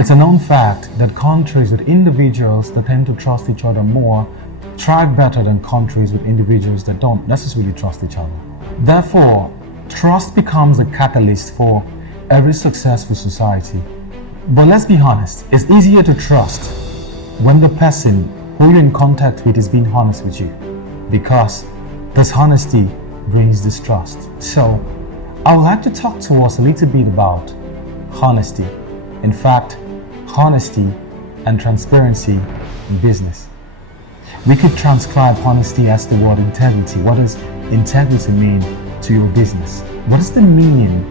It's a known fact that countries with individuals that tend to trust each other more thrive better than countries with individuals that don't necessarily trust each other. Therefore, trust becomes a catalyst for every successful society. But let's be honest, it's easier to trust when the person who you're in contact with is being honest with you, because dishonesty brings distrust. So, I would like to talk to us a little bit about honesty. In fact, honesty and transparency in business. We could transcribe honesty as the word integrity. What does integrity mean to your business? What is the meaning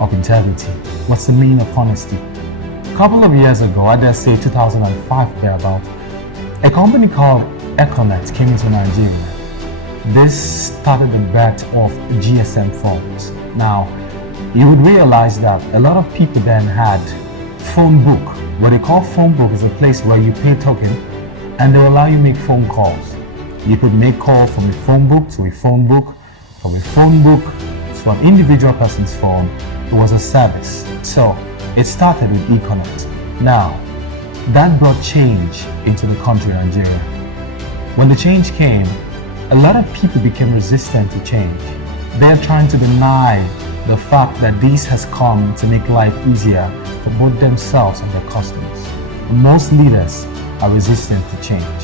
of integrity? What's the meaning of honesty? A couple of years ago, I dare say 2005 thereabout, a company called Econet came into Nigeria. This started the birth of GSM phones. Now, you would realize that a lot of people then had phone book. What they call phone book is a place where you pay token and they allow you to make phone calls. You could make call from a phone book to a phone book, from a phone book to an individual person's phone. It was a service. So it started with Econet. Now, that brought change into the country of Nigeria. When the change came, a lot of people became resistant to change. They're trying to deny the fact that this has come to make life easier for both themselves and their customers. Most leaders are resistant to change.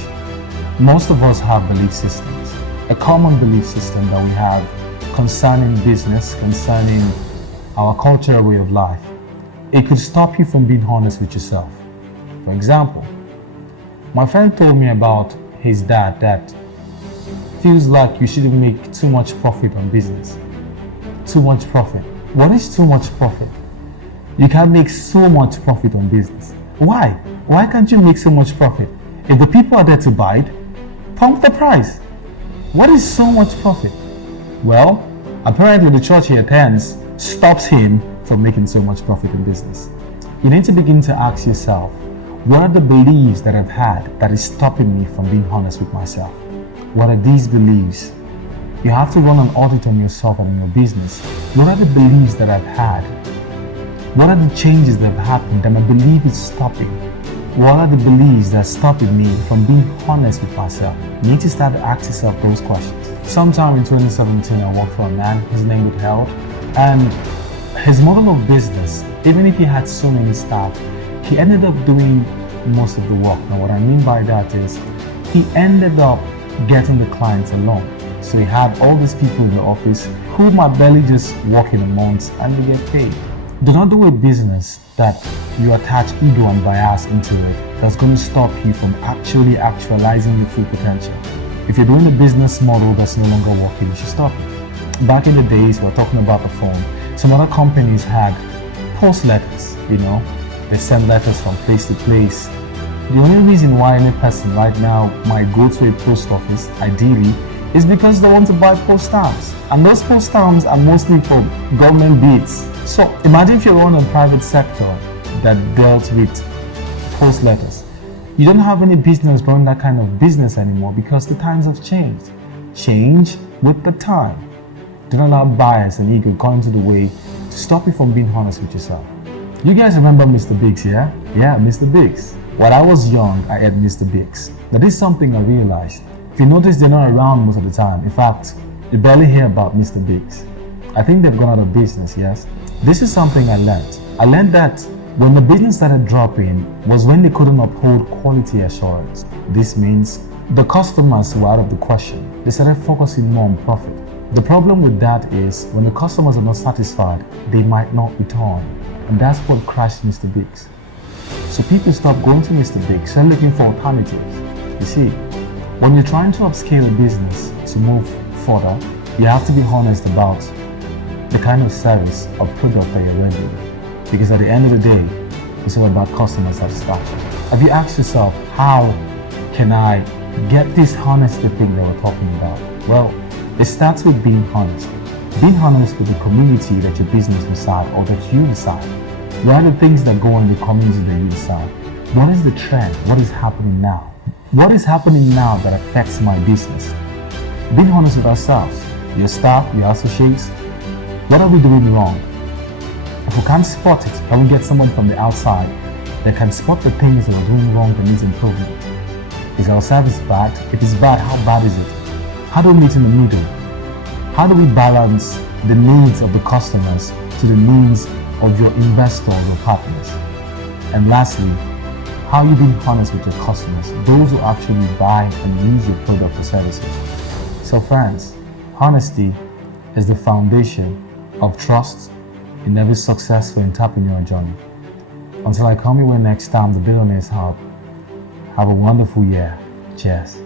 Most of us have belief systems. A common belief system that we have concerning business, concerning our cultural way of life. It could stop you from being honest with yourself. For example, my friend told me about his dad that feels like you shouldn't make too much profit on business. Too much profit. What is too much profit? You can't make so much profit on business. Why? Why can't you make so much profit? If the people are there to buy it, pump the price. What is so much profit? Well, apparently the church he attends stops him from making so much profit in business. You need to begin to ask yourself, what are the beliefs that I've had that is stopping me from being honest with myself? What are these beliefs? You have to run an audit on yourself and on your business. What are the beliefs that I've had? What are the changes that have happened that I believe is stopping? What are the beliefs that are stopping me from being honest with myself? You need to start to ask yourself those questions. Sometime in 2017, I worked for a man, his name was Held, and his model of business, even if he had so many staff, he ended up doing most of the work. Now what I mean by that is, he ended up getting the clients alone. So he had all these people in the office who might barely just work in a month and they get paid. Do not do a business that you attach ego and bias into it that's going to stop you from actually actualizing your full potential. If you're doing a business model that's no longer working, you should stop it. Back in the days, we're talking about the phone, some other companies had post letters, they send letters from place to place. The only reason why any person right now might go to a post office, ideally, is because they want to buy post stamps. And those post stamps are mostly for government bids. So imagine if you run a private sector that dealt with post letters. You don't have any business running that kind of business anymore because the times have changed. Change with the time. Do not allow bias and ego come into the way to stop you from being honest with yourself. You guys remember Mr. Biggs, yeah? Yeah, Mr. Biggs. When I was young, I ate Mr. Biggs. That is something I realized. If you notice, they're not around most of the time. In fact, you barely hear about Mr. Biggs. I think they've gone out of business, yes? This is something I learned. I learned that when the business started dropping was when they couldn't uphold quality assurance. This means the customers were out of the question. They started focusing more on profit. The problem with that is when the customers are not satisfied, they might not return. And that's what crashed Mr. Biggs. So people stop going to Mr. Biggs and looking for alternatives. You see, when you're trying to upscale a business to move further, you have to be honest about the kind of service or product that you're rendering. Because at the end of the day, it's all about customer satisfaction. Have you asked yourself, how can I get this honesty thing that we're talking about? Well, it starts with being honest. Being honest with the community that your business reside or that you reside. What are the things that go on in the community that you reside? What is the trend? What is happening now? What is happening now that affects my business? Being honest with ourselves, your staff, your associates. What are we doing wrong? If we can't spot it, can we get someone from the outside They can spot the things that are doing wrong that needs improvement. Is our service bad? If it's bad, how bad is it? How do we meet in the middle? How do we balance the needs of the customers to the needs of your investors or partners? And lastly, how are you being honest with your customers, those who actually buy and use your product or services? So friends, honesty is the foundation of trust in every successful entrepreneurial journey. Until I come your way next time, the Billionaires Hub, have a wonderful year. Cheers.